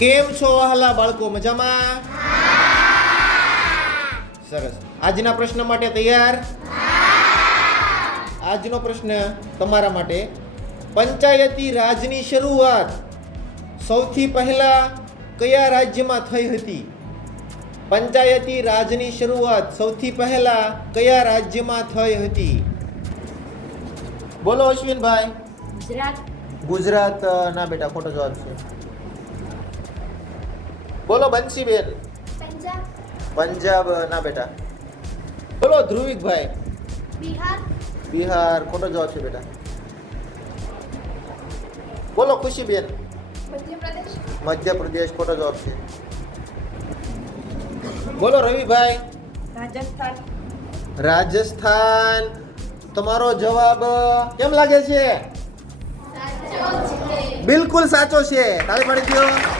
કેમ છો વહાલા બાળકો, મજામાં? સરસ. આજના પ્રશ્ન માટે તૈયાર? આજનો પ્રશ્ન તમારા માટે, પંચાયતી રાજની શરૂઆત સૌથી પહેલા કયા રાજ્યમાં થઈ હતી? પંચાયતી રાજની શરૂઆત સૌથી પહેલા કયા રાજ્યમાં થઈ હતી? બોલો અશ્વિનભાઈ. ગુજરાત. ગુજરાત ના બેટા, ખોટો જવાબ છે. બોલો બંસીબેન. પંજાબ. પંજાબ ના બેટા. બોલો ધ્રુવિકભાઈ. બિહાર. બિહાર ખોટો જવાબ છે બેટા. બોલો ખુશીબેન. મધ્યપ્રદેશ. મધ્યપ્રદેશ ખોટો જવાબ છે. બોલો રવિભાઈ. રાજસ્થાન. રાજસ્થાન. તમારો જવાબ કેમ લાગે છે? બિલકુલ સાચો છે. તાળી પાડી દો.